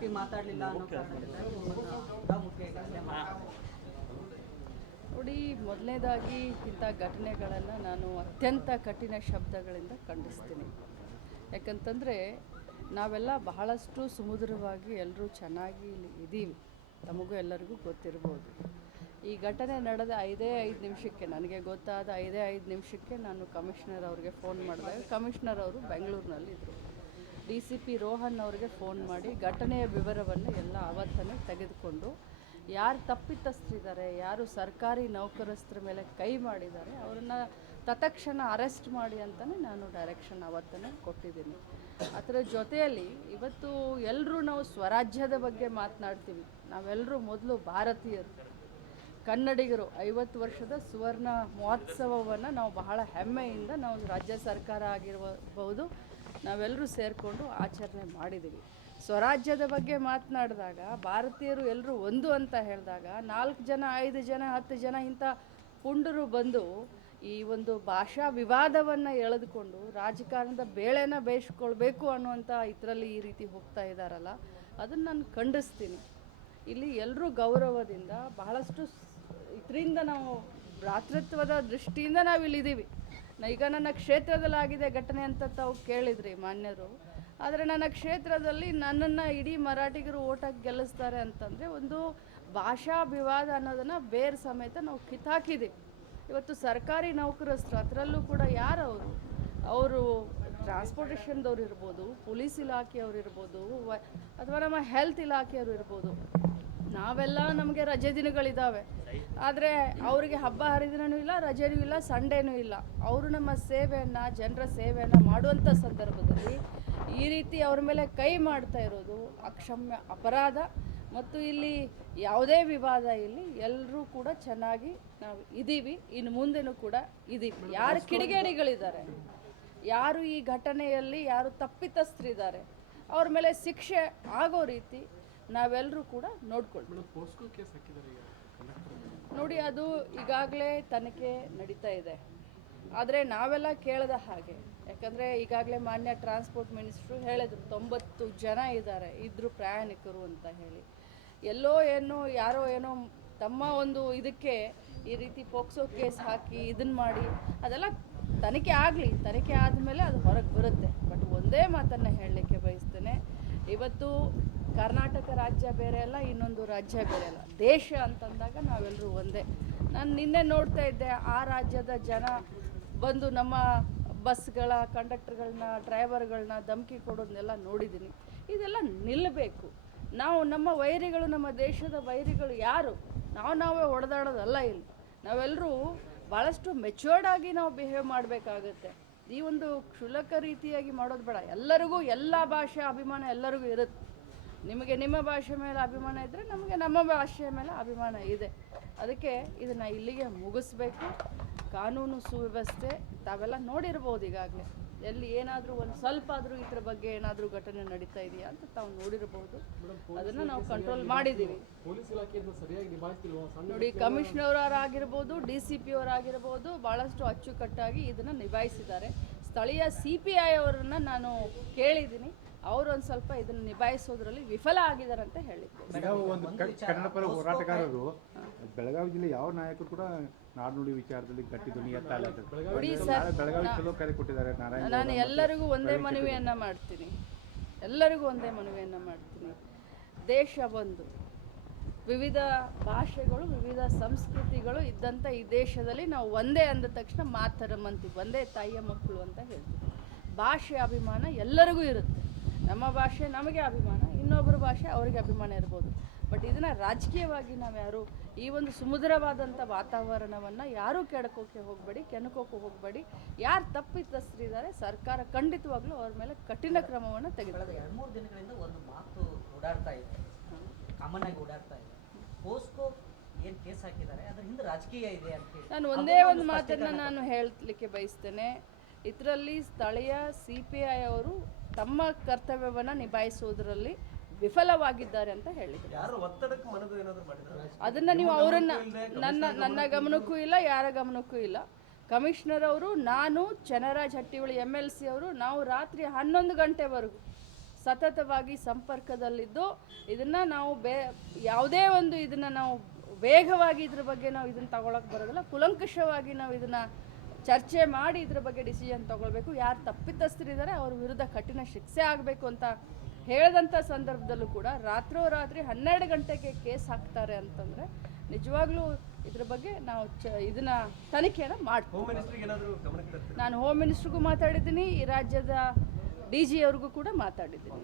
ಮರಾಠಿ ಮಾತಾಡಲಿಲ್ಲ ಅನ್ನೋ ಕಾರಣದಿಂದ ಮುಖ್ಯ ಈಗಾಗಲೇ ನೋಡಿ, ಮೊದಲನೇದಾಗಿ ಇಂಥ ಘಟನೆಗಳನ್ನು ನಾನು ಅತ್ಯಂತ ಕಠಿಣ ಶಬ್ದಗಳಿಂದ ಖಂಡಿಸ್ತೀನಿ. ಯಾಕಂತಂದರೆ ನಾವೆಲ್ಲ ಬಹಳಷ್ಟು ಸುಮಧುರವಾಗಿ ಎಲ್ಲರೂ ಚೆನ್ನಾಗಿ ಇಲ್ಲಿ ಇದ್ದೀವಿ, ತಮಗೂ ಎಲ್ಲರಿಗೂ ಗೊತ್ತಿರ್ಬೋದು. ಈ ಘಟನೆ ನಡೆದ 5 ನಿಮಿಷಕ್ಕೆ, ನನಗೆ ಗೊತ್ತಾದ 5 ನಿಮಿಷಕ್ಕೆ ನಾನು ಕಮಿಷನರ್ ಅವ್ರಿಗೆ ಫೋನ್ ಮಾಡಿದಾಗ ಕಮಿಷನರ್ ಅವರು ಬೆಂಗಳೂರಿನಲ್ಲಿದ್ದರು. DCP ರೋಹನ್ ಅವರಿಗೆ ಫೋನ್ ಮಾಡಿ ಘಟನೆಯ ವಿವರವನ್ನು ಎಲ್ಲ ಅವತ್ತನೇ ತೆಗೆದುಕೊಂಡು ಯಾರು ತಪ್ಪಿತಸ್ಥರಿದ್ದಾರೆ, ಯಾರು ಸರ್ಕಾರಿ ನೌಕರಸ್ಥರ ಮೇಲೆ ಕೈ ಮಾಡಿದ್ದಾರೆ ಅವರನ್ನು ತತ್ಕ್ಷಣ ಅರೆಸ್ಟ್ ಮಾಡಿ ಅಂತಲೇ ನಾನು ಡೈರೆಕ್ಷನ್ ಅವತ್ತನೇ ಕೊಟ್ಟಿದ್ದೀನಿ. ಅದರ ಜೊತೆಯಲ್ಲಿ ಇವತ್ತು ಎಲ್ಲರೂ ನಾವು ಸ್ವರಾಜ್ಯದ ಬಗ್ಗೆ ಮಾತನಾಡ್ತೀವಿ. ನಾವೆಲ್ಲರೂ ಮೊದಲು ಭಾರತೀಯರು, ಕನ್ನಡಿಗರು. 50 ವರ್ಷದ ಸುವರ್ಣ ಮಹೋತ್ಸವವನ್ನು ನಾವು ಬಹಳ ಹೆಮ್ಮೆಯಿಂದ ನಾವು ರಾಜ್ಯ ಸರ್ಕಾರ ಆಗಿರಬಹುದು ನಾವೆಲ್ಲರೂ ಸೇರಿಕೊಂಡು ಆಚರಣೆ ಮಾಡಿದ್ದೀವಿ. ಸ್ವರಾಜ್ಯದ ಬಗ್ಗೆ ಮಾತನಾಡಿದಾಗ ಭಾರತೀಯರು ಎಲ್ಲರೂ ಒಂದು ಅಂತ ಹೇಳಿದಾಗ 4 ಜನ 5 ಜನ 10 ಜನ ಇಂಥ ಪುಂಡರು ಬಂದು ಈ ಒಂದು ಭಾಷಾ ವಿವಾದವನ್ನು ಎಳೆದುಕೊಂಡು ರಾಜಕಾರಣದ ಬೇಳೆನ ಬೇಯಿಸ್ಕೊಳ್ಬೇಕು ಅನ್ನುವಂಥ ಇದರಲ್ಲಿ ಈ ರೀತಿ ಹೋಗ್ತಾ ಇದ್ದಾರಲ್ಲ, ಅದನ್ನು ನಾನು ಖಂಡಿಸ್ತೀನಿ. ಇಲ್ಲಿ ಎಲ್ಲರೂ ಗೌರವದಿಂದ ಬಹಳಷ್ಟು ಇದರಿಂದ ನಾವು ಭ್ರಾತೃತ್ವದ ದೃಷ್ಟಿಯಿಂದ ನಾವು ಇಲ್ಲಿದ್ದೀವಿ. ಈಗ ನನ್ನ ಕ್ಷೇತ್ರದಲ್ಲಾಗಿದೆ ಘಟನೆ ಅಂತ ತಾವು ಕೇಳಿದ್ರಿ ಮಾನ್ಯರು. ಆದರೆ ನನ್ನ ಕ್ಷೇತ್ರದಲ್ಲಿ ನನ್ನನ್ನು ಇಡೀ ಮರಾಠಿಗರು ಓಟಾಗಿ ಗೆಲ್ಲಿಸ್ತಾರೆ ಅಂತಂದರೆ ಒಂದು ಭಾಷಾ ವಿವಾದ ಅನ್ನೋದನ್ನು ಬೇರೆ ಸಮೇತ ನಾವು ಕಿತ್ತಾಕಿದ್ದೀವಿ. ಇವತ್ತು ಸರ್ಕಾರಿ ನೌಕರಸ್ಥರು, ಅದರಲ್ಲೂ ಕೂಡ ಯಾರು ಅವರು ಟ್ರಾನ್ಸ್ಪೋರ್ಟೇಷನ್ದವ್ರು ಇರ್ಬೋದು, ಪೊಲೀಸ್ ಇಲಾಖೆಯವ್ರು ಇರ್ಬೋದು, ಅಥವಾ ನಮ್ಮ ಹೆಲ್ತ್ ಇಲಾಖೆಯವರು ಇರ್ಬೋದು, ನಾವೆಲ್ಲ ನಮಗೆ ರಜೆ ದಿನಗಳಿದ್ದಾವೆ. ಆದರೆ ಅವರಿಗೆ ಹಬ್ಬ ಹರಿದಿನವೂ ಇಲ್ಲ, ರಜೆನೂ ಇಲ್ಲ, ಸಂಡೇನೂ ಇಲ್ಲ. ಅವರು ನಮ್ಮ ಸೇವೆಯನ್ನು, ಜನರ ಸೇವೆಯನ್ನು ಮಾಡುವಂಥ ಸಂದರ್ಭದಲ್ಲಿ ಈ ರೀತಿ ಅವ್ರ ಮೇಲೆ ಕೈ ಮಾಡ್ತಾ ಇರೋದು ಅಕ್ಷಮ್ಯ ಅಪರಾಧ. ಮತ್ತು ಇಲ್ಲಿ ಯಾವುದೇ ವಿವಾದ ಇಲ್ಲಿ ಎಲ್ಲರೂ ಕೂಡ ಚೆನ್ನಾಗಿ ನಾವು ಇದ್ದೀವಿ, ಇನ್ನು ಮುಂದೆನೂ ಕೂಡ ಇದ್ದೀವಿ. ಯಾರು ಕಿಡಿಗೇಡಿಗಳಿದ್ದಾರೆ, ಯಾರು ಈ ಘಟನೆಯಲ್ಲಿ ಯಾರು ತಪ್ಪಿತಸ್ಥರಿದ್ದಾರೆ ಅವ್ರ ಮೇಲೆ ಶಿಕ್ಷೆ ಆಗೋ ರೀತಿ ನಾವೆಲ್ಲರೂ ಕೂಡ ನೋಡ್ಕೊಳ್ತೀವಿ. ನೋಡಿ, ಅದು ಈಗಾಗಲೇ ತನಿಖೆ ನಡೀತಾ ಇದೆ. ಆದರೆ ನಾವೆಲ್ಲ ಕೇಳದ ಹಾಗೆ, ಯಾಕಂದರೆ ಈಗಾಗಲೇ ಮಾನ್ಯ ಟ್ರಾನ್ಸ್ಪೋರ್ಟ್ ಮಿನಿಸ್ಟ್ರು ಹೇಳಿದ್ರು 90 ಜನ ಇದ್ದರು ಪ್ರಯಾಣಿಕರು ಅಂತ ಹೇಳಿ. ಎಲ್ಲೋ ಯಾರೋ ತಮ್ಮ ಒಂದು ಇದಕ್ಕೆ ಈ ರೀತಿ ಪೋಕ್ಸೋ ಕೇಸ್ ಹಾಕಿ ಇದನ್ನು ಮಾಡಿ ಅದೆಲ್ಲ ತನಿಖೆ ಆಗಲಿ, ತನಿಖೆ ಆದಮೇಲೆ ಅದು ಹೊರಗೆ ಬರುತ್ತೆ. ಬಟ್ ಒಂದೇ ಮಾತನ್ನು ಹೇಳಲಿಕ್ಕೆ ಬಯಸ್ತೇನೆ, ಇವತ್ತು ಕರ್ನಾಟಕ ರಾಜ್ಯ ಬೇರೆ ಅಲ್ಲ, ಇನ್ನೊಂದು ರಾಜ್ಯ ಬೇರೆ ಅಲ್ಲ, ದೇಶ ಅಂತಂದಾಗ ನಾವೆಲ್ಲರೂ ಒಂದೇ. ನಾನು ನಿನ್ನೆ ನೋಡ್ತಾ ಇದ್ದೆ, ಆ ರಾಜ್ಯದ ಜನ ಬಂದು ನಮ್ಮ ಬಸ್ಗಳ ಕಂಡಕ್ಟರ್ಗಳನ್ನ, ಡ್ರೈವರ್ಗಳನ್ನ ಧಮಕಿ ಕೊಡೋದನ್ನೆಲ್ಲ ನೋಡಿದ್ದೀನಿ. ಇದೆಲ್ಲ ನಿಲ್ಲಬೇಕು. ನಾವು ನಮ್ಮ ವೈರಿಗಳು, ನಮ್ಮ ದೇಶದ ವೈರಿಗಳು ಯಾರು, ನಾವೇ ಹೊಡೆದಾಡೋದಲ್ಲ. ಇಲ್ಲಿ ನಾವೆಲ್ಲರೂ ಭಾಳಷ್ಟು ಮೆಚ್ಯೂರ್ಡಾಗಿ ನಾವು ಬಿಹೇವ್ ಮಾಡಬೇಕಾಗತ್ತೆ. ಈ ಒಂದು ಕ್ಷುಲ್ಲಕ ರೀತಿಯಾಗಿ ಮಾಡೋದು ಬೇಡ. ಎಲ್ಲರಿಗೂ ಎಲ್ಲ ಭಾಷೆ ಅಭಿಮಾನ ಎಲ್ಲರಿಗೂ ಇರುತ್ತೆ. ನಿಮಗೆ ನಿಮ್ಮ ಭಾಷೆ ಮೇಲೆ ಅಭಿಮಾನ ಇದ್ದರೆ ನಮಗೆ ನಮ್ಮ ಭಾಷೆಯ ಮೇಲೆ ಅಭಿಮಾನ ಇದೆ. ಅದಕ್ಕೆ ಇದನ್ನು ಇಲ್ಲಿಗೆ ಮುಗಿಸ್ಬೇಕು. ಕಾನೂನು ಸುವ್ಯವಸ್ಥೆ ತಾವೆಲ್ಲ ನೋಡಿರ್ಬೋದು, ಈಗಾಗಲೇ ಎಲ್ಲಿ ಏನಾದರೂ ಒಂದು ಸ್ವಲ್ಪ ಆದರೂ ಇದ್ರ ಬಗ್ಗೆ ಏನಾದರೂ ಘಟನೆ ನಡೀತಾ ಇದೆಯಾ ಅಂತ ತಾವು ನೋಡಿರ್ಬೋದು. ಅದನ್ನು ನಾವು ಕಂಟ್ರೋಲ್ ಮಾಡಿದ್ದೀವಿ. ನೋಡಿ, ಕಮಿಷನರ್ ಆಗಿರ್ಬೋದು, DCP ಅವರಾಗಿರ್ಬೋದು ಭಾಳಷ್ಟು ಅಚ್ಚುಕಟ್ಟಾಗಿ ಇದನ್ನು ನಿಭಾಯಿಸಿದ್ದಾರೆ. ಸ್ಥಳೀಯ CPI ಅವರನ್ನು ನಾನು ಕೇಳಿದ್ದೀನಿ, ಅವರು ಒಂದು ಸ್ವಲ್ಪ ಇದನ್ನು ನಿಭಾಯಿಸೋದ್ರಲ್ಲಿ ವಿಫಲ ಆಗಿದ್ದಾರೆ ಅಂತ ಹೇಳಿದ್ರು. ಕನ್ನಡ ಪರ ಹೋರಾಟಗಾರರು ಬೆಳಗಾವಿ ಜಿಲ್ಲೆ ಯಾವ ನಾಯಕರು ಕೂಡ ನಾಡುನುಡಿ ವಿಚಾರದಲ್ಲಿ ಗಟ್ಟಿ ಧ್ವನಿ ಎತ್ತಲ್ಲ. ಬೆಳಗಾವಿ ಚಲೋ ಕರೆ ಕೊಟ್ಟಿದ್ದಾರೆ. ನಾನು ಎಲ್ಲರಿಗೂ ಒಂದೇ ಮನವಿಯನ್ನು ಮಾಡ್ತೀನಿ, ದೇಶ ಒಂದು, ವಿವಿಧ ಭಾಷೆಗಳು, ವಿವಿಧ ಸಂಸ್ಕೃತಿಗಳು ಇದ್ದಂಥ ಈ ದೇಶದಲ್ಲಿ ನಾವು ಒಂದೇ ಅಂದ ತಕ್ಷಣ ಮಾತರಂ ಅಂತೀವಿ, ಒಂದೇ ತಾಯಿಯ ಮಕ್ಕಳು ಅಂತ ಹೇಳ್ತೀವಿ. ಭಾಷೆ ಅಭಿಮಾನ ಎಲ್ಲರಿಗೂ ಇರುತ್ತೆ. ನಮ್ಮ ಭಾಷೆ ನಮಗೆ ಅಭಿಮಾನ, ಇನ್ನೊಬ್ಬರ ಭಾಷೆ ಅವರಿಗೆ ಅಭಿಮಾನ ಇರ್ಬೋದು. ಬಟ್ ಇದನ್ನು ರಾಜಕೀಯವಾಗಿ ನಾವು ಯಾರು ಈ ಒಂದು ಸುಮಧುರವಾದಂಥ ವಾತಾವರಣವನ್ನು ಯಾರೂ ಕೆಣಕೋಕ್ಕೆ ಹೋಗಬೇಡಿ. ಯಾರು ತಪ್ಪಿತಸ್ಥರಿದ್ದಾರೆ ಸರ್ಕಾರ ಖಂಡಿತವಾಗ್ಲೂ ಅವ್ರ ಮೇಲೆ ಕಠಿಣ ಕ್ರಮವನ್ನು ತೆಗೆದುಕೊಳ್ಳಬೇಕು. 2-3 ದಿನಗಳಿಂದ ಒಂದು ಮಾತು ಓಡಾಡ್ತಾ ಇದೆ, ಕಾಮನ್ ಆಗಿ ಓಡಾಡ್ತಾ ಇದೆ. ಪೋಸ್ಕೋ ಏನು ಕೇಸ್ ಹಾಕಿದ್ದಾರೆ ಅದರ ಹಿಂದೆ ರಾಜಕೀಯ ಇದೆ ಅಂತ ಹೇಳಿ ನಾನು ಒಂದೇ ಒಂದು ಮಾತನ್ನು ನಾನು ಹೇಳಲಿಕ್ಕೆ ಬಯಸ್ತೇನೆ. ಇದರಲ್ಲಿ ಸ್ಥಳೀಯ CPI ಅವರು ತಮ್ಮ ಕರ್ತವ್ಯವನ್ನು ನಿಭಾಯಿಸುವುದರಲ್ಲಿ ವಿಫಲವಾಗಿದ್ದಾರೆ ಅಂತ ಹೇಳಿದ್ರು. ಅದನ್ನು ನೀವು ಅವರನ್ನು ನನ್ನ ಗಮನಕ್ಕೂ ಇಲ್ಲ, ಯಾರ ಗಮನಕ್ಕೂ ಇಲ್ಲ. ಕಮಿಷನರ್ ಅವರು, ನಾನು, ಚನ್ನರಾಜ್ ಹಟ್ಟಿಹೊಳಿ MLC ಅವರು, ನಾವು ರಾತ್ರಿ 11 ಗಂಟೆವರೆಗೂ ಸತತವಾಗಿ ಸಂಪರ್ಕದಲ್ಲಿದ್ದು ಇದನ್ನು ನಾವು ಯಾವುದೇ ಒಂದು ಇದನ್ನು ನಾವು ವೇಗವಾಗಿ ಇದ್ರ ಬಗ್ಗೆ ನಾವು ಇದನ್ನು ತಗೊಳಕ್ಕೆ ಬರೋದಿಲ್ಲ. ಕೂಲಂಕಷವಾಗಿ ನಾವು ಇದನ್ನು ಚರ್ಚೆ ಮಾಡಿ ಇದ್ರ ಬಗ್ಗೆ ಡಿಸಿಷನ್ ತಗೊಳ್ಬೇಕು. ಯಾರು ತಪ್ಪಿತಸ್ಥರಿದ್ದಾರೆ ಅವ್ರ ವಿರುದ್ಧ ಕಠಿಣ ಶಿಕ್ಷೆ ಆಗಬೇಕು ಅಂತ ಹೇಳಿದಂಥ ಸಂದರ್ಭದಲ್ಲೂ ಕೂಡ ರಾತ್ರೋರಾತ್ರಿ 12 ಗಂಟೆಗೆ ಕೇಸ್ ಹಾಕ್ತಾರೆ ಅಂತಂದರೆ ನಿಜವಾಗ್ಲೂ ಇದ್ರ ಬಗ್ಗೆ ನಾವು ಇದನ್ನ ತನಿಖೆಯನ್ನು ಮಾಡ್ತೀವಿ. ನಾನು ಹೋಮ್ ಮಿನಿಸ್ಟ್ರಿಗೂ ಮಾತಾಡಿದ್ದೀನಿ, ಈ ರಾಜ್ಯದ DG ಅವ್ರಿಗೂ ಕೂಡ ಮಾತಾಡಿದ್ದೀನಿ.